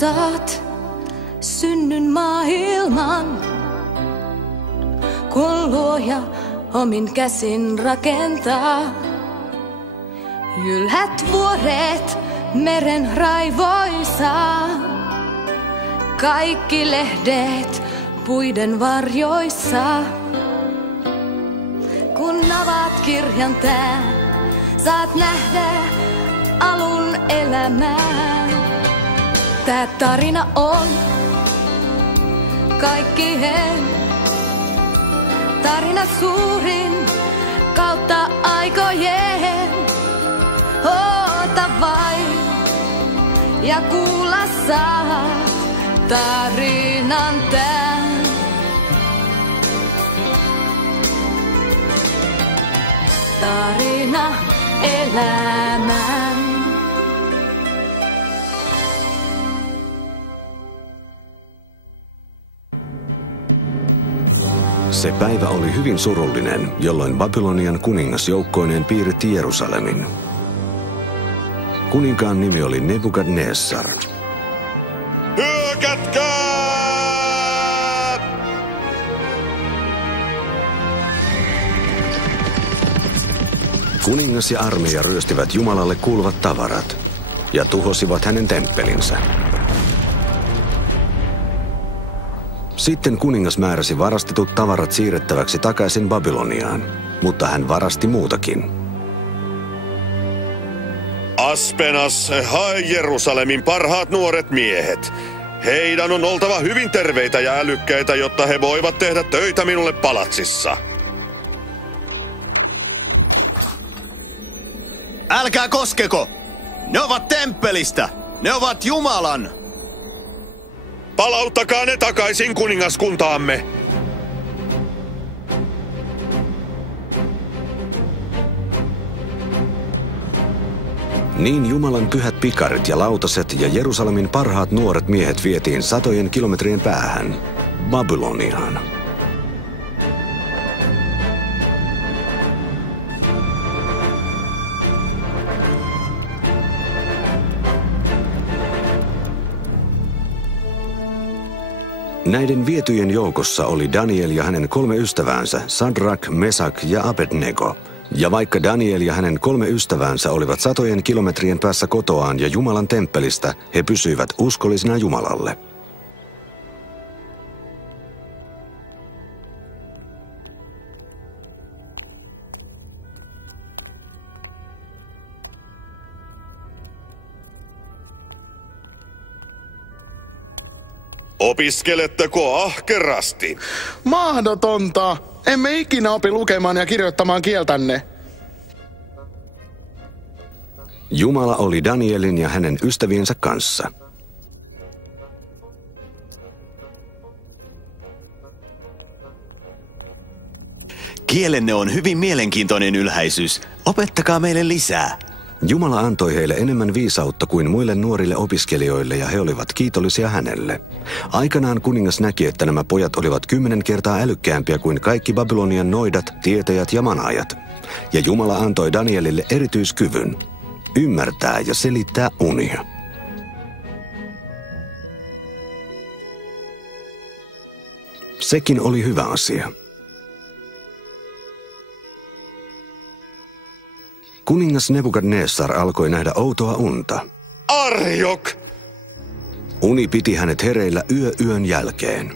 muistat synnyn maailman, kun luoja omin käsin rakentaa. Jylhät vuoret meren raivoissa, kaikki lehdet puiden varjoissa. Kun avaat kirjan tää, saat nähdä alun elämää. Tää tarina on kaikkien tarina suurin kautta aikojen. Oota vain ja kuulla saat tarinan tän. Tarina elämän. Se päivä oli hyvin surullinen, jolloin Babylonian kuningas joukkoineen piiritti Jerusalemin. Kuninkaan nimi oli Nebukadnessar. Hyökätkää! Kuningas ja armeija ryöstivät Jumalalle kuuluvat tavarat ja tuhosivat hänen temppelinsä. Sitten kuningas määräsi varastetut tavarat siirrettäväksi takaisin Babyloniaan, mutta hän varasti muutakin. Aspenas, hae Jerusalemin parhaat nuoret miehet. Heidän on oltava hyvin terveitä ja älykkäitä, jotta he voivat tehdä töitä minulle palatsissa. Älkää koskeko! Ne ovat temppelistä! Ne ovat Jumalan! Palauttakaa ne takaisin kuningaskuntaamme! Niin Jumalan pyhät pikarit ja lautaset ja Jerusalemin parhaat nuoret miehet vietiin satojen kilometrien päähän, Babyloniaan. Näiden vietyjen joukossa oli Daniel ja hänen 3 ystäväänsä, Sadrak, Mesak ja Abednego. Ja vaikka Daniel ja hänen 3 ystäväänsä olivat satojen kilometrien päässä kotoaan ja Jumalan temppelistä, he pysyivät uskollisina Jumalalle. Opiskeletteko ahkerasti? Mahdotonta! Emme ikinä opi lukemaan ja kirjoittamaan kieltänne. Jumala oli Danielin ja hänen ystäviensä kanssa. Kielenne on hyvin mielenkiintoinen, ylhäisyys. Opettakaa meille lisää. Jumala antoi heille enemmän viisautta kuin muille nuorille opiskelijoille ja he olivat kiitollisia hänelle. Aikanaan kuningas näki, että nämä pojat olivat 10 kertaa älykkäämpiä kuin kaikki Babylonian noidat, tietäjät ja manaajat. Ja Jumala antoi Danielille erityiskyvyn ymmärtää ja selittää unia. Sekin oli hyvä asia. Kuningas Nebukadnessar alkoi nähdä outoa unta. Arjok! Uni piti hänet hereillä yön jälkeen.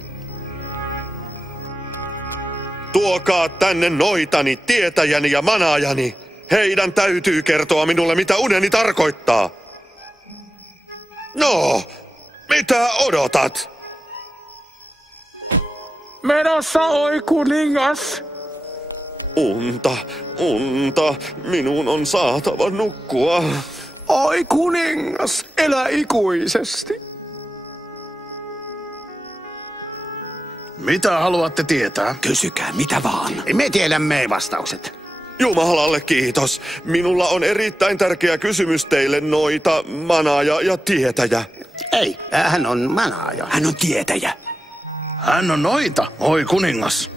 Tuokaa tänne noitani, tietäjäni ja manaajani. Heidän täytyy kertoa minulle, mitä uneni tarkoittaa. No, mitä odotat? Menossa, oi kuningas! Unta, minun on saatava nukkua. Oi kuningas, elä ikuisesti! Mitä haluatte tietää? Kysykää mitä vaan. Me tiedämme vastaukset. Jumalalle kiitos. Minulla on erittäin tärkeä kysymys teille, noita, manaaja ja tietäjä. Ei, hän on manaaja. Hän on tietäjä. Hän on noita, oi kuningas.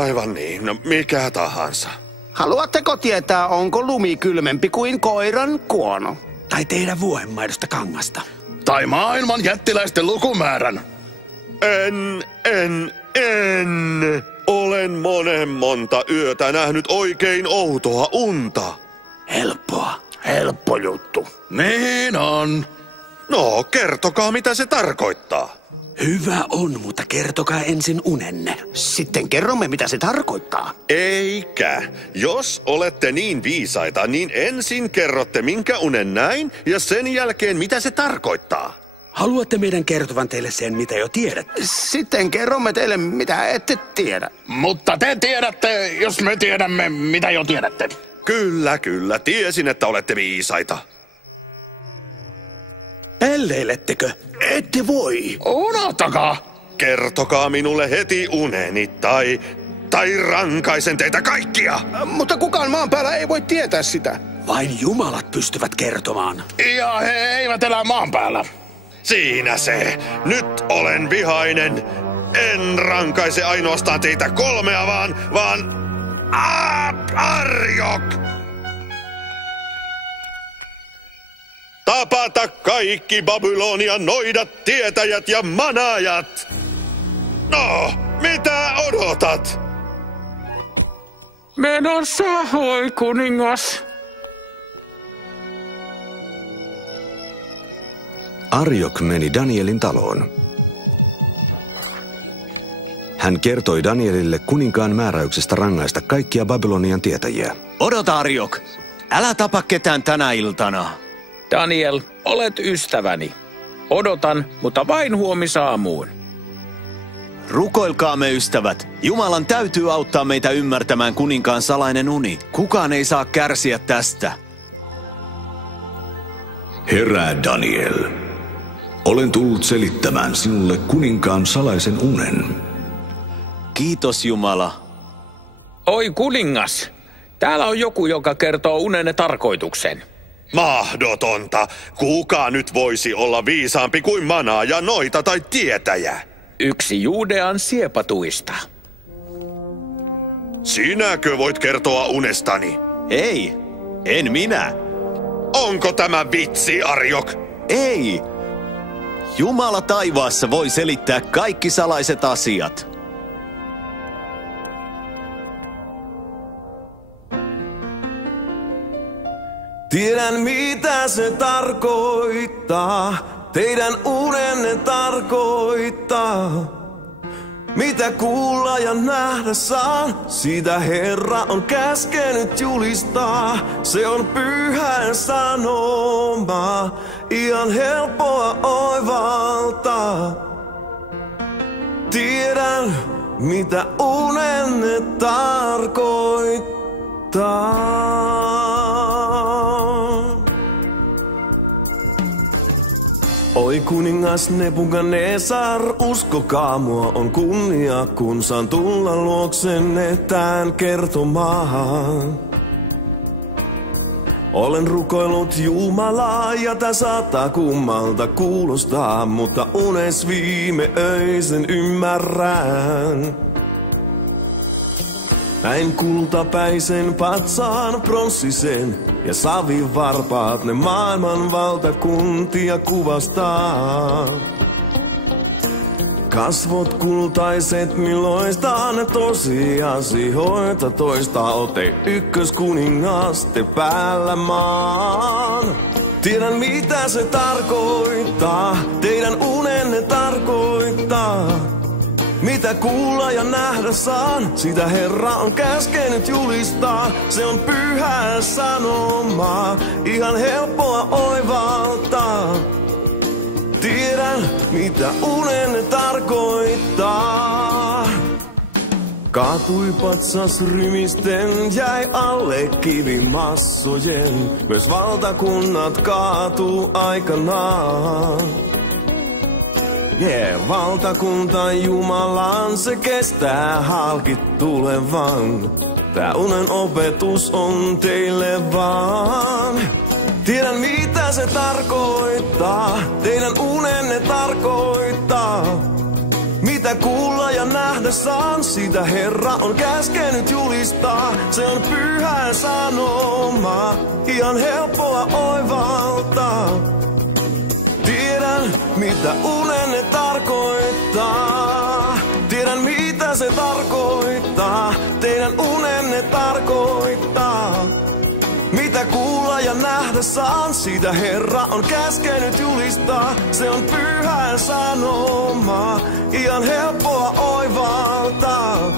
Aivan niin, no mikä tahansa. Haluatteko tietää, onko lumi kylmempi kuin koiran kuono? Tai tehdä vuohenmaidosta kangasta. Tai maailman jättiläisten lukumäärän. En. Olen monta yötä nähnyt oikein outoa unta. Helppo juttu. Niin on. No, kertokaa mitä se tarkoittaa. Hyvä on, mutta kertokaa ensin unenne. Sitten kerromme, mitä se tarkoittaa. Eikä. Jos olette niin viisaita, niin ensin kerrotte minkä unen näin ja sen jälkeen mitä se tarkoittaa. Haluatte meidän kertovan teille sen, mitä jo tiedätte? Sitten kerromme teille, mitä ette tiedä. Mutta te tiedätte, jos me tiedämme, mitä jo tiedätte. Kyllä. Tiesin, että olette viisaita. Pelleilettekö? Ette voi. Unohtakaa. Kertokaa minulle heti uneni tai rankaisen teitä kaikkia. Mutta kukaan maan päällä ei voi tietää sitä. Vain jumalat pystyvät kertomaan. Ja he eivät elä maan päällä. Siinä se. Nyt olen vihainen. En rankaise ainoastaan teitä 3, vaan... Arjok! Tapata kaikki Babylonian noidat, tietäjät ja manaajat! No, mitä odotat? Menossa, oi kuningas. Arjok meni Danielin taloon. Hän kertoi Danielille kuninkaan määräyksestä rangaista kaikkia Babylonian tietäjiä. Odota, Arjok. Älä tapa ketään tänä iltana. Daniel, olet ystäväni. Odotan, mutta vain huomisaamuun. Rukoilkaamme, ystävät. Jumalan täytyy auttaa meitä ymmärtämään kuninkaan salainen uni. Kukaan ei saa kärsiä tästä. Herää, Daniel. Olen tullut selittämään sinulle kuninkaan salaisen unen. Kiitos, Jumala. Oi kuningas, täällä on joku, joka kertoo unenne tarkoituksen. Mahdotonta. Kuka nyt voisi olla viisaampi kuin manaaja, noita tai tietäjä? Yksi Juudean siepatuista. Sinäkö voit kertoa unestani? Ei, en minä. Onko tämä vitsi, Arjok? Ei. Jumala taivaassa voi selittää kaikki salaiset asiat. Tiedän mitä se tarkoittaa, teidän unenne tarkoittaa. Mitä kuulla ja nähdä saan, sitä Herra on käskenyt julistaa. Se on pyhän sanoma, ihan helppoa oivaltaa. Tiedän mitä unenne tarkoittaa. Oi kuningas Nebukadnesar, uskokaa mua on kunnia, kun saan tulla luoksenne tän kertomaan. Olen rukoillut Jumalaa ja tää saattaa kummalta kuulostaa, mutta unes viime öisen ymmärrän. Näin kultapäisen patsaan pronssisen ja savivarpaat ne maailman valtakuntia kuvastaa. Kasvot kultaiset milloista ne tosiasioita toistaa. Ote ykköskuningas te päällä maan. Tiedän mitä se tarkoittaa, teidän unenne tarkoittaa. Mitä kuulla ja nähdä saan, sitä Herra on käskenyt julistaa. Se on pyhä sanoma, ihan helppoa oivaltaa. Tiedän mitä unenne tarkoittaa. Kaatui patsas rymisten, jäi alle kivimassojen. Myös valtakunnat kaatuu aikanaan. Valtakunta Jumalan se kestää halki tulevan. Tää unen opetus on teille vaan. Tiedän mitä se tarkoittaa, teidän unenne tarkoittaa. Mitä kuulla ja nähdä saan, sitä Herra on käskenyt julistaa. Se on pyhä sanoma, ihan helppoa oivaltaa. Tiedän mitä unenne tarkoittaa. Tiedän mitä se tarkoittaa, teidän unenne tarkoittaa. Mitä kuulla ja nähdä saan, siitä Herra on käskenyt julistaa. Se on pyhän sanoma, ihan helppoa oivaltaa.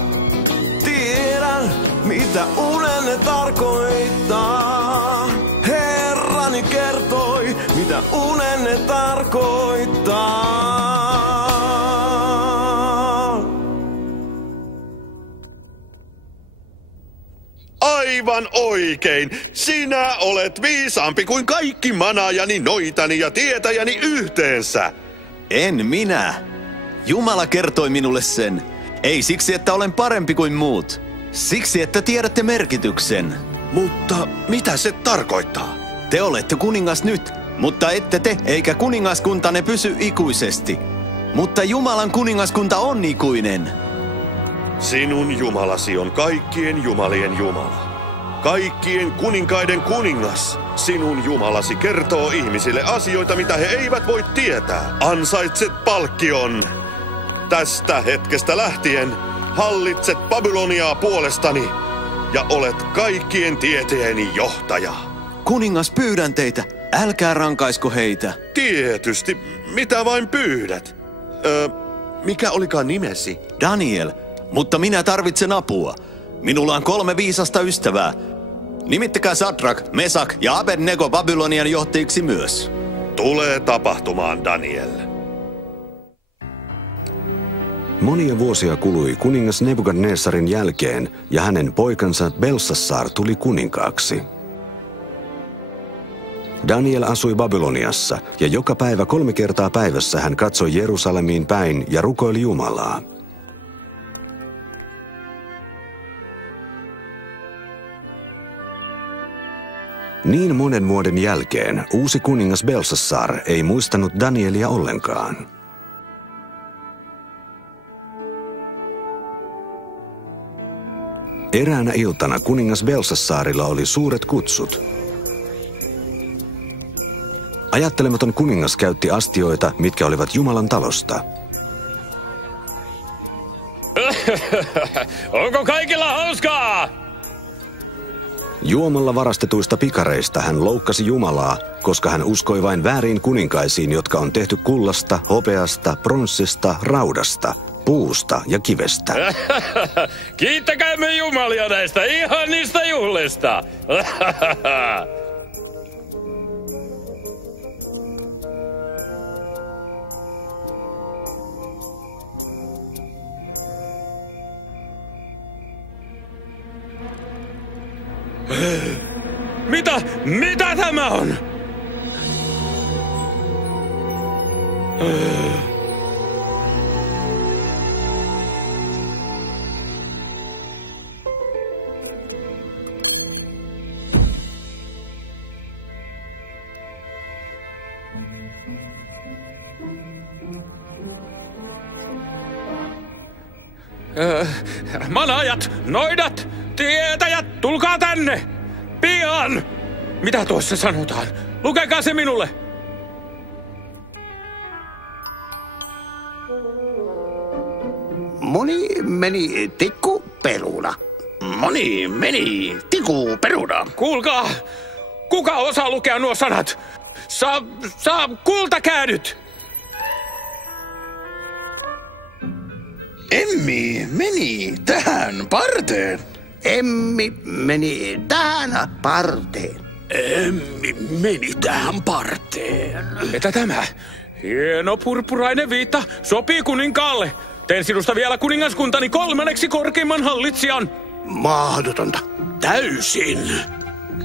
Tiedän mitä unenne tarkoittaa. Herrani kertoi, mitä unenne tarkoittaa. Aivan oikein. Sinä olet viisaampi kuin kaikki manaajani, noitani ja tietäjäni yhteensä. En minä. Jumala kertoi minulle sen. Ei siksi, että olen parempi kuin muut. Siksi, että tiedätte merkityksen. Mutta mitä se tarkoittaa? Te olette kuningas nyt, mutta ette te eikä kuningaskuntanne pysy ikuisesti. Mutta Jumalan kuningaskunta on ikuinen. Sinun Jumalasi on kaikkien jumalien Jumala. Kaikkien kuninkaiden kuningas. Sinun Jumalasi kertoo ihmisille asioita, mitä he eivät voi tietää. Ansaitset palkkion. Tästä hetkestä lähtien hallitset Babyloniaa puolestani ja olet kaikkien tieteeni johtaja. Kuningas, pyydän teitä. Älkää rankaisko heitä. Tietysti. Mitä vain pyydät? Mikä olikaan nimesi? Daniel. Mutta minä tarvitsen apua. Minulla on 3 viisasta ystävää. Nimittäkää Sadrak, Mesak ja Abednego Babylonian johtajiksi myös. Tulee tapahtumaan, Daniel. Monia vuosia kului kuningas Nebukadnessarin jälkeen ja hänen poikansa Belsassar tuli kuninkaaksi. Daniel asui Babyloniassa ja joka päivä 3 kertaa päivässä hän katsoi Jerusalemiin päin ja rukoili Jumalaa. Niin monen vuoden jälkeen uusi kuningas Belsassar ei muistanut Danielia ollenkaan. Eräänä iltana kuningas Belsassarilla oli suuret kutsut. Ajattelematon kuningas käytti astioita, mitkä olivat Jumalan talosta. Onko kaikilla hauskaa? Juomalla varastetuista pikareista hän loukkasi Jumalaa, koska hän uskoi vain vääriin kuninkaisiin, jotka on tehty kullasta, hopeasta, pronssista, raudasta, puusta ja kivestä. Kiittäkäämme Jumalia näistä ihanista juhlista. Mitä tämä on? Manaajat, noidat, tietäjät, tulkaa tänne! Pian! Mitä tuossa sanotaan? Lukekaa se minulle! Moni meni tikkuperuna. Moni meni tikkuperuna. Kuulkaa! Kuka osaa lukea nuo sanat? Saa kultakäädyt! Emmi meni tähän parteen. Emmi meni tähän parteen. Emmi meni tähän parteen. Että tämä hieno purpurainen viitta sopii kuninkaalle. Teen sinusta vielä kuningaskuntani 3. korkeimman hallitsijan. Mahdotonta. Täysin.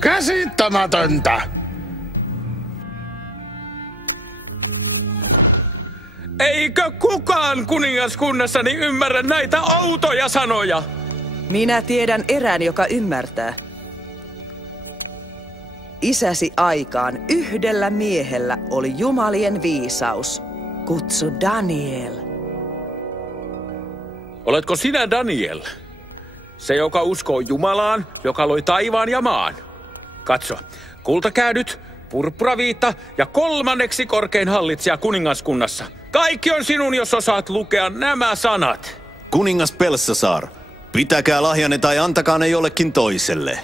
Käsittämätöntä. Eikö kukaan kuningaskunnassani ymmärrä näitä outoja sanoja? Minä tiedän erään, joka ymmärtää. Isäsi aikaan yhdellä miehellä oli jumalien viisaus. Kutsu Daniel. Oletko sinä Daniel? Se, joka uskoo Jumalaan, joka loi taivaan ja maan. Katso, kultakäädyt, purppuraviitta ja 3. korkein hallitsija kuningaskunnassa. Kaikki on sinun, jos osaat lukea nämä sanat. Kuningas Belsasar, pitäkää lahjanne tai antakaa ne jollekin toiselle.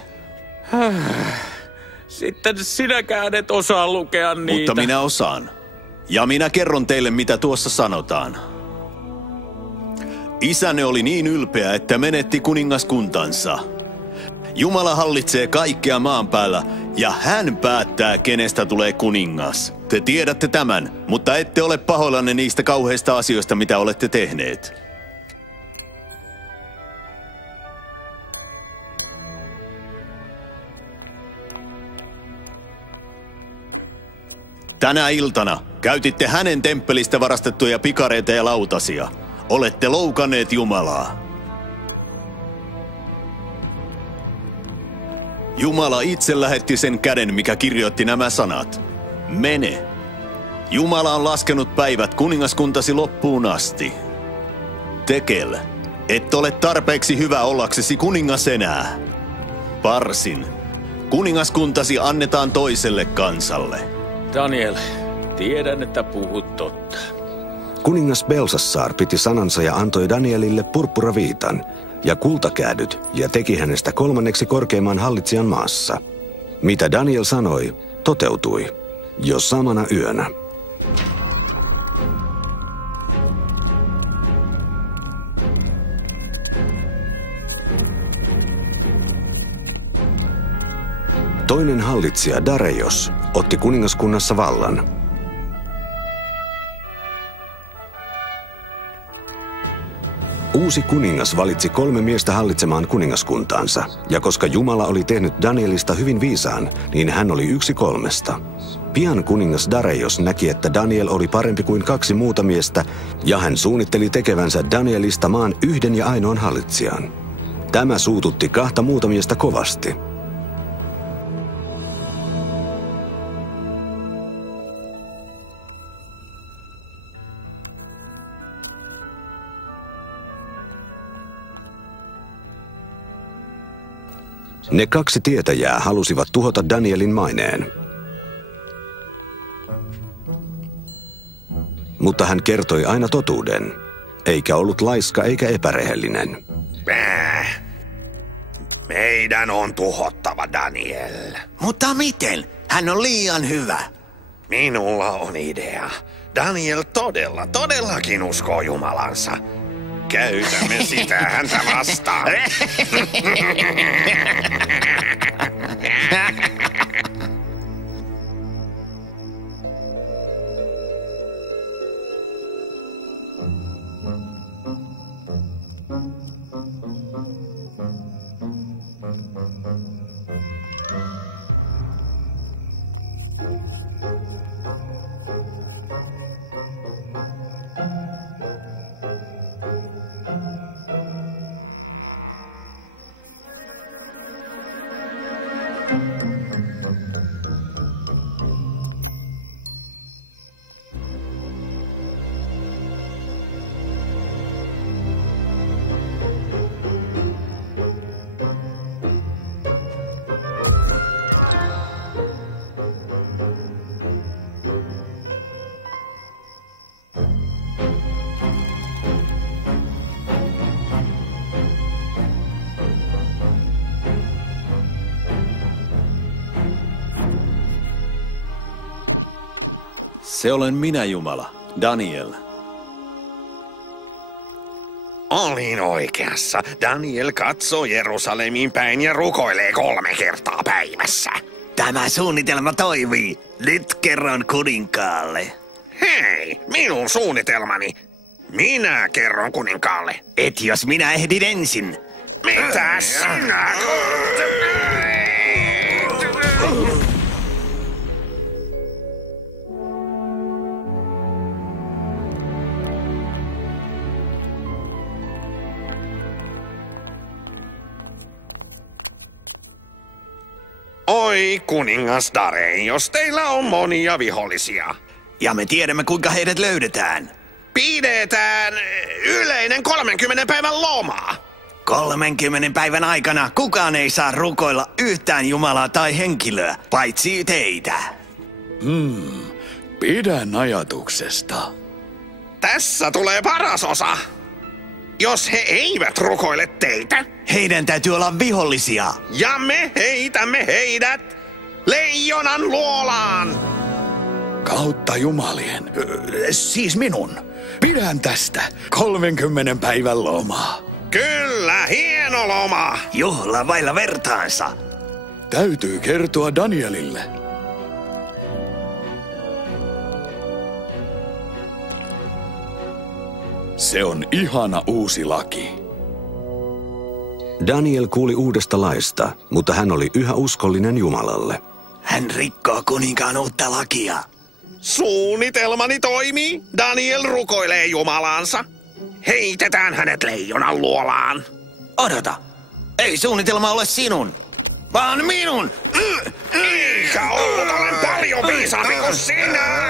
Sitten sinäkään et osaa lukea niitä. Mutta minä osaan. Ja minä kerron teille, mitä tuossa sanotaan. Isänne oli niin ylpeä, että menetti kuningaskuntansa. Jumala hallitsee kaikkea maan päällä, ja hän päättää, kenestä tulee kuningas. Te tiedätte tämän, mutta ette ole pahoillanne niistä kauheista asioista, mitä olette tehneet. Tänä iltana käytitte hänen temppelistä varastettuja pikareita ja lautasia. Olette loukanneet Jumalaa. Jumala itse lähetti sen käden, mikä kirjoitti nämä sanat. Mene. Jumala on laskenut päivät kuningaskuntasi loppuun asti. Tekel, et ole tarpeeksi hyvä ollaksesi kuningas enää. Parsin, kuningaskuntasi annetaan toiselle kansalle. Daniel, tiedän, että puhut totta. Kuningas Belsassar piti sanansa ja antoi Danielille purppuraviitan ja kultakäädyt ja teki hänestä 3. korkeimman hallitsijan maassa. Mitä Daniel sanoi, toteutui jo samana yönä. Toinen hallitsija Dareios otti kuningaskunnassa vallan. Uusi kuningas valitsi 3 miestä hallitsemaan kuningaskuntaansa, ja koska Jumala oli tehnyt Danielista hyvin viisaan, niin hän oli yksi 3. Pian kuningas Dareios näki, että Daniel oli parempi kuin 2 muuta miestä, ja hän suunnitteli tekevänsä Danielista maan yhden ja ainoan hallitsijan. Tämä suututti 2 muuta miestä kovasti. Ne 2 tietäjää halusivat tuhota Danielin maineen. Mutta hän kertoi aina totuuden, eikä ollut laiska eikä epärehellinen. Meidän on tuhottava Daniel. Mutta miten? Hän on liian hyvä. Minulla on idea. Daniel todellakin uskoo Jumalansa. Käytämme sitä häntä vastaan. Se olen minä, Jumala, Daniel. Olin oikeassa. Daniel katsoo Jerusalemiin päin ja rukoilee 3 kertaa päivässä. Tämä suunnitelma toimii. Nyt kerron kuninkaalle. Hei, minun suunnitelmani. Minä kerron kuninkaalle. Et jos minä ehdin ensin. Mitä sinä? Oi kuningas Dareios, teillä on monia vihollisia. Ja me tiedämme, kuinka heidät löydetään. Pidetään yleinen 30 päivän loma. 30 päivän aikana kukaan ei saa rukoilla yhtään Jumalaa tai henkilöä, paitsi teitä. Pidän ajatuksesta. Tässä tulee paras osa. Jos he eivät rukoile teitä, Heidän täytyy olla vihollisia. ja me heitämme heidät leijonan luolaan. Kautta jumalien. Siis minun. Pidän tästä 30 päivän lomaa. Kyllä, hieno loma. Juhla vailla vertaansa. Täytyy kertoa Danielille. Se on ihana uusi laki. Daniel kuuli uudesta laista, mutta hän oli yhä uskollinen Jumalalle. Hän rikkoo kuninkaan uutta lakia. Suunnitelmani toimii. Daniel rukoilee Jumalaansa. Heitetään hänet leijonan luolaan. Odota. Ei suunnitelma ole sinun, vaan minun. Eikä ollut, olen paljon viisaampi kuin sinä.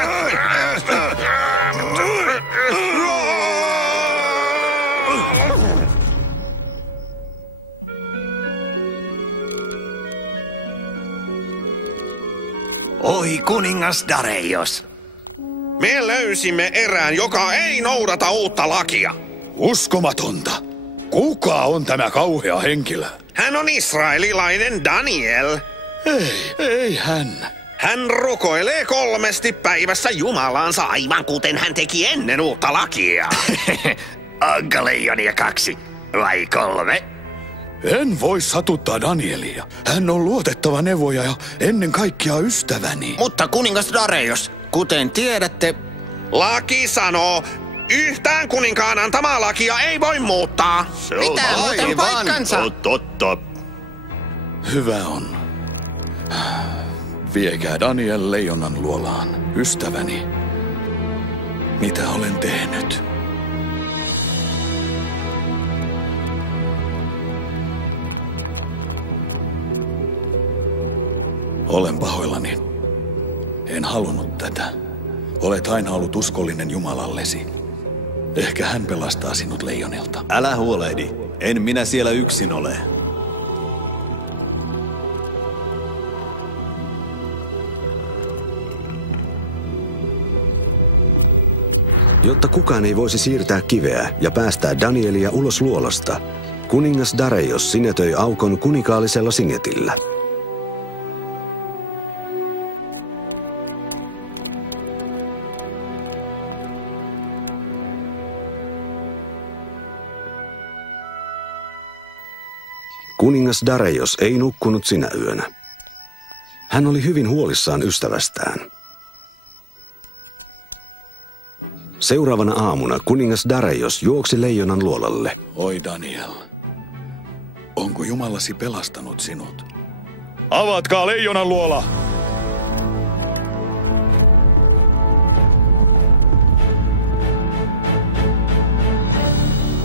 Oi kuningas Dareios. Me löysimme erään, joka ei noudata uutta lakia. Uskomatonta. Kuka on tämä kauhea henkilö? Hän on israelilainen Daniel. Ei hän. Hän rukoilee 3 päivässä Jumalaansa aivan kuten hän teki ennen uutta lakia. Onko leijonia 2 vai 3? En voi satuttaa Danielia. Hän on luotettava neuvoja ja ennen kaikkea ystäväni. Mutta kuningas Dareios, kuten tiedätte... Laki sanoo, yhtään kuninkaan antamaa lakia ei voi muuttaa. Pitää muuten paikkansa. Totta. Hyvä on. Viekää Daniel leijonan luolaan, ystäväni. Mitä olen tehnyt? Olen pahoillani. En halunnut tätä. Olet aina ollut uskollinen Jumalallesi. Ehkä hän pelastaa sinut leijonilta. Älä huolehdi. En minä siellä yksin ole. Jotta kukaan ei voisi siirtää kiveä ja päästää Danielia ulos luolasta, kuningas Dareios sinetöi aukon kuninkaalisella sinetillä. Kuningas Dareios ei nukkunut sinä yönä. Hän oli hyvin huolissaan ystävästään. Seuraavana aamuna kuningas Dareios juoksi leijonan luolalle. Oi Daniel, onko Jumalasi pelastanut sinut? Avatkaa leijonan luola!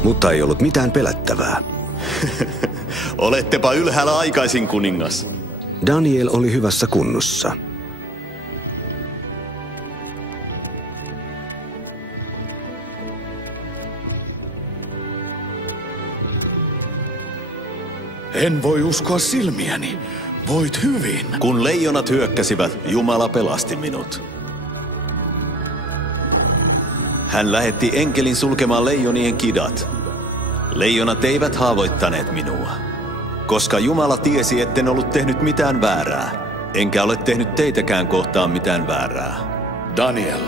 Mutta ei ollut mitään pelättävää. Olettepa ylhäällä aikaisin, kuningas. Daniel oli hyvässä kunnossa. En voi uskoa silmiäni. Voit hyvin. Kun leijonat hyökkäsivät, Jumala pelasti minut. Hän lähetti enkelin sulkemaan leijonien kidat. Leijonat eivät haavoittaneet minua, koska Jumala tiesi, etten ollut tehnyt mitään väärää, enkä ole tehnyt teitäkään kohtaan mitään väärää. Daniel,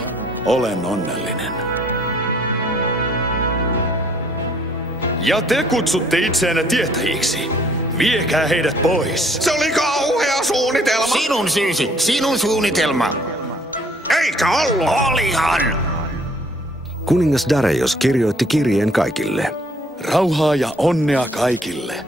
olen onnellinen. Ja te kutsutte itseänne tietäjiksi. Viekää heidät pois. Se oli kauhea suunnitelma. Sinun syysi, sinun suunnitelma. Eikä ollut. Olihan. Kuningas Dareios kirjoitti kirjeen kaikille. Rauhaa ja onnea kaikille.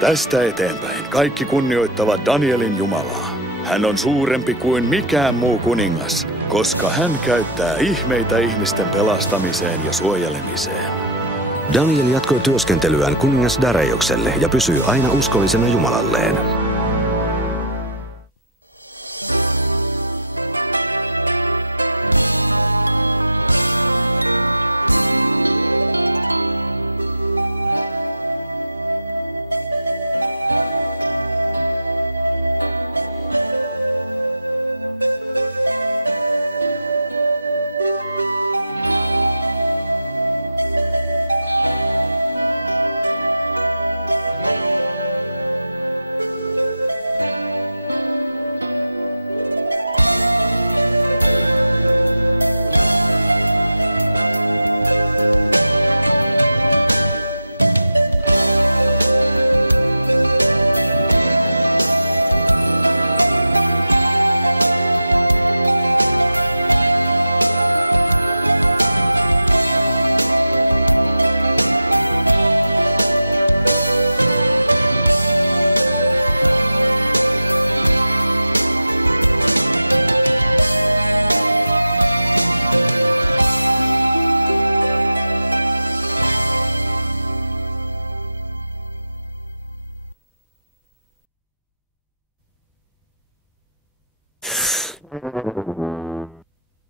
Tästä eteenpäin kaikki kunnioittavat Danielin Jumalaa. Hän on suurempi kuin mikään muu kuningas, koska hän käyttää ihmeitä ihmisten pelastamiseen ja suojelemiseen. Daniel jatkoi työskentelyään kuningas Dareiokselle ja pysyi aina uskollisena Jumalalleen.